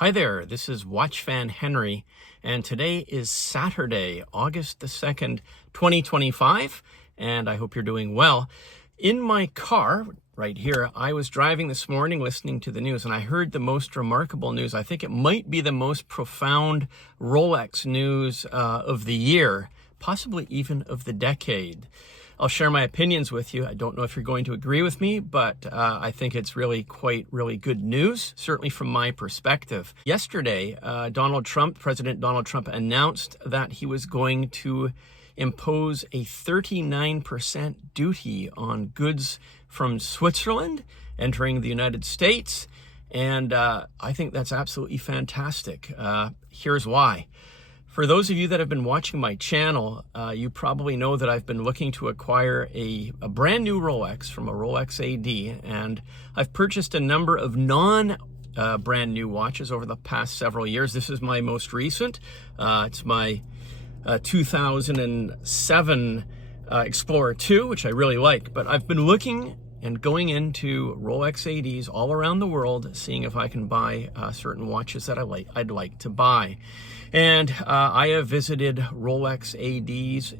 Hi there, this is Watch Fan Henry, and today is Saturday, August the 2nd, 2025, and I hope you're doing well. In my car, right here, I was driving this morning listening to the news, and I heard the most remarkable news. I think it might be the most profound Rolex news of the year, possibly even of the decade. I'll share my opinions with you. I don't know if you're going to agree with me, but I think it's really good news, certainly from my perspective. Yesterday, President Donald Trump announced that he was going to impose a 39% duty on goods from Switzerland entering the United States. And I think that's absolutely fantastic. Here's why. For those of you that have been watching my channel, you probably know that I've been looking to acquire a brand new Rolex from a Rolex AD, and I've purchased a number of brand new watches over the past several years. This is my most recent. It's my 2007 Explorer 2, which I really like, but I've been looking and going into Rolex ADs all around the world, seeing if I can buy certain watches that I'd like to buy. And I have visited Rolex ADs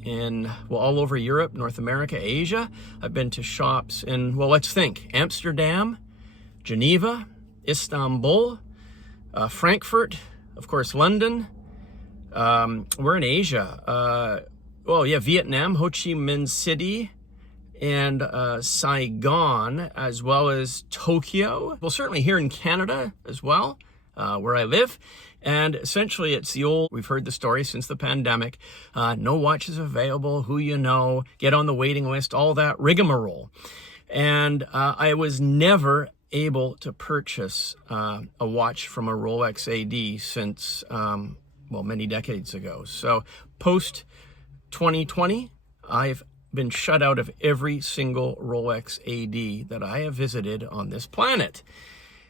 all over Europe, North America, Asia. I've been to shops in, let's think, Amsterdam, Geneva, Istanbul, Frankfurt, of course, London. We're in Asia. Vietnam, Ho Chi Minh City, and Saigon, as well as Tokyo. Well, certainly here in Canada as well, where I live. And essentially it's we've heard the story since the pandemic, no watches available, who you know, get on the waiting list, all that rigmarole. And I was never able to purchase a watch from a Rolex AD since, many decades ago. So post 2020, I've been shut out of every single Rolex AD that I have visited on this planet.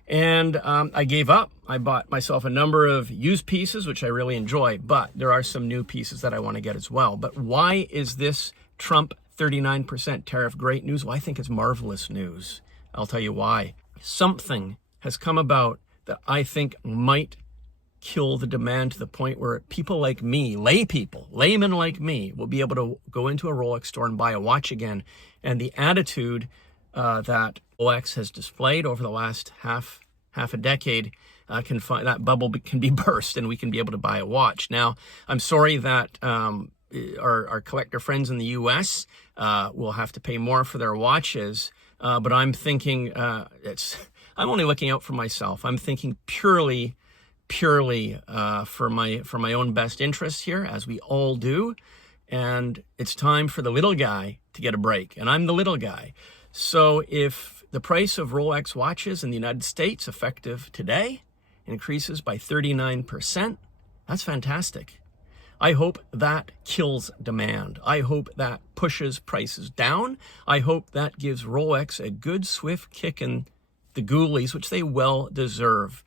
And I gave up. I bought myself a number of used pieces, which I really enjoy, but there are some new pieces that I want to get as well. But why is this Trump 39% tariff great news? Well, I think it's marvelous news. I'll tell you why. Something has come about that I think might kill the demand to the point where people like me, laymen like me, will be able to go into a Rolex store and buy a watch again. And the attitude that Rolex has displayed over the last half a decade, that bubble can be burst and we can be able to buy a watch. Now, I'm sorry that our collector friends in the US will have to pay more for their watches, but I'm thinking I'm only looking out for myself. I'm thinking purely for my own best interests here, as we all do. And it's time for the little guy to get a break, and I'm the little guy. So if the price of Rolex watches in the United States, effective today, increases by 39%, that's fantastic. I hope that kills demand. I hope that pushes prices down. I hope that gives Rolex a good swift kick in the goolies, which they well deserve.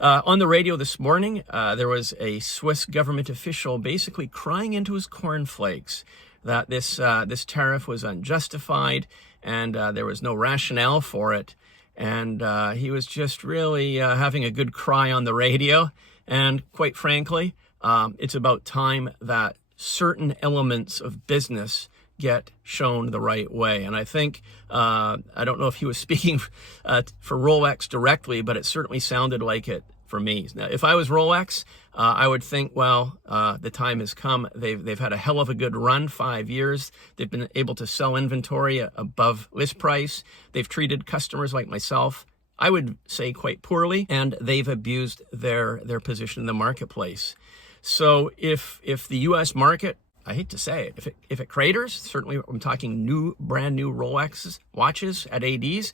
On the radio this morning, there was a Swiss government official basically crying into his cornflakes that this tariff was unjustified and there was no rationale for it. And he was just really having a good cry on the radio. And quite frankly, it's about time that certain elements of business get shown the right way. And I think, I don't know if he was speaking for Rolex directly, but it certainly sounded like it for me. Now, if I was Rolex, I would think, the time has come. They've had a hell of a good run, 5 years. They've been able to sell inventory above list price. They've treated customers like myself, I would say, quite poorly, and they've abused their position in the marketplace. So if the U.S. market, I hate to say it, if it craters, certainly I'm talking brand new Rolex watches at ADs,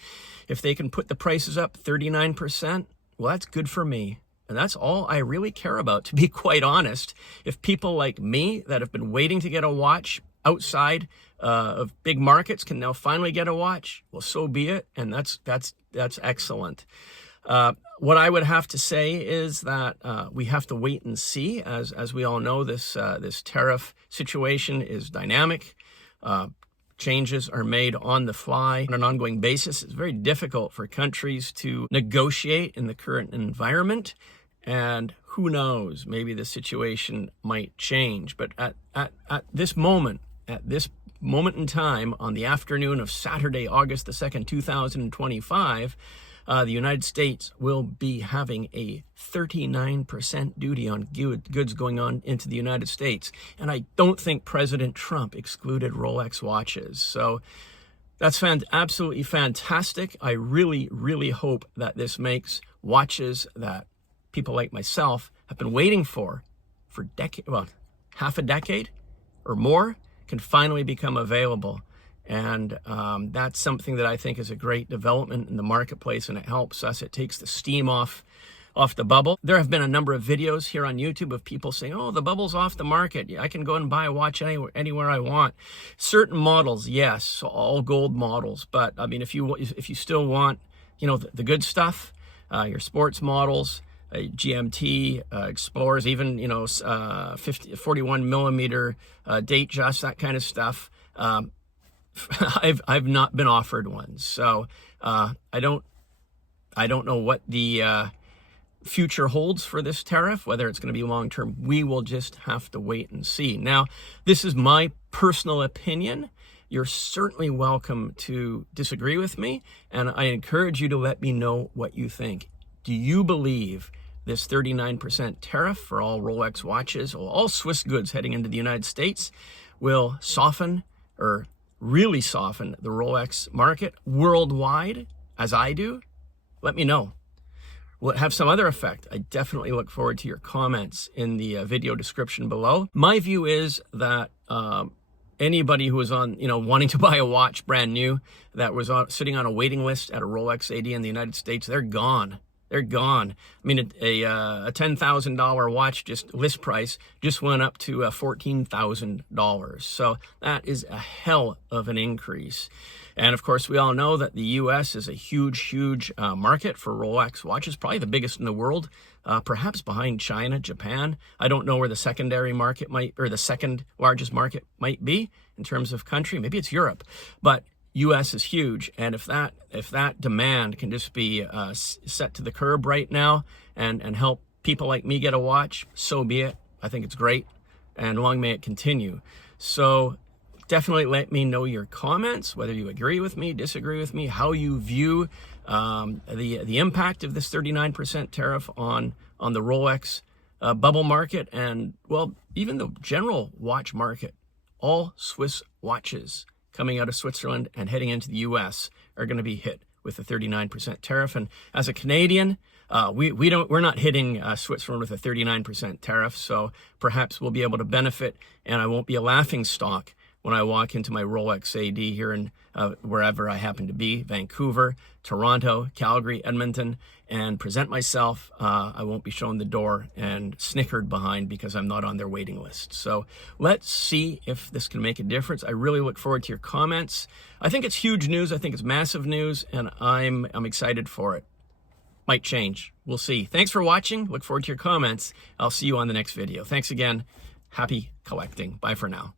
if they can put the prices up 39%, well, that's good for me. And that's all I really care about, to be quite honest. If people like me that have been waiting to get a watch outside of big markets can now finally get a watch, well, so be it. And that's excellent. What I would have to say is that we have to wait and see. As we all know, this tariff situation is dynamic. Changes are made on the fly on an ongoing basis. It's very difficult for countries to negotiate in the current environment. And who knows, maybe the situation might change. But at this moment in time, on the afternoon of Saturday, August the 2nd, 2025, the United States will be having a 39% duty on goods going on into the United States. And I don't think President Trump excluded Rolex watches. So that's absolutely fantastic. I really, really hope that this makes watches that people like myself have been waiting for half a decade or more can finally become available. And that's something that I think is a great development in the marketplace, and it helps us. It takes the steam off the bubble. There have been a number of videos here on YouTube of people saying, oh, the bubble's off the market. I can go and buy a watch anywhere I want. Certain models, yes, all gold models. But I mean, if you still want, the good stuff, your sports models, GMT, Explorers, even, 41 millimeter date just, that kind of stuff. I've not been offered one. So I don't know what the future holds for this tariff, whether it's going to be long-term. We will just have to wait and see. Now, this is my personal opinion. You're certainly welcome to disagree with me, and I encourage you to let me know what you think. Do you believe this 39% tariff for all Rolex watches, or all Swiss goods heading into the United States, will soften or really soften the Rolex market worldwide, as I do? Let me know. Will it have some other effect? I definitely look forward to your comments in the video description below. My view is that anybody who was on, wanting to buy a watch brand new, that was sitting on a waiting list at a Rolex AD in the United States, they're gone. They're gone. I mean, a $10,000 watch, just list price, just went up to $14,000. So that is a hell of an increase. And of course, we all know that the U.S. is a huge market for Rolex watches, probably the biggest in the world, perhaps behind China, Japan. I don't know where the secondary market the second largest market might be in terms of country. Maybe it's Europe, but U.S. is huge, and if that demand can just be set to the curb right now and help people like me get a watch, so be it. I think it's great, and long may it continue. So definitely let me know your comments, whether you agree with me, disagree with me, how you view the impact of this 39% tariff on the Rolex bubble market, and, well, even the general watch market. All Swiss watches coming out of Switzerland and heading into the U.S. are going to be hit with a 39% tariff. And as a Canadian, we're not hitting Switzerland with a 39% tariff, so perhaps we'll be able to benefit, and I won't be a laughing stock when I walk into my Rolex AD here in wherever I happen to be, Vancouver, Toronto, Calgary, Edmonton, and present myself. I won't be shown the door and snickered behind because I'm not on their waiting list. So let's see if this can make a difference. I really look forward to your comments. I think it's huge news. I think it's massive news, and I'm excited for it. Might change. We'll see. Thanks for watching. Look forward to your comments. I'll see you on the next video. Thanks again. Happy collecting. Bye for now.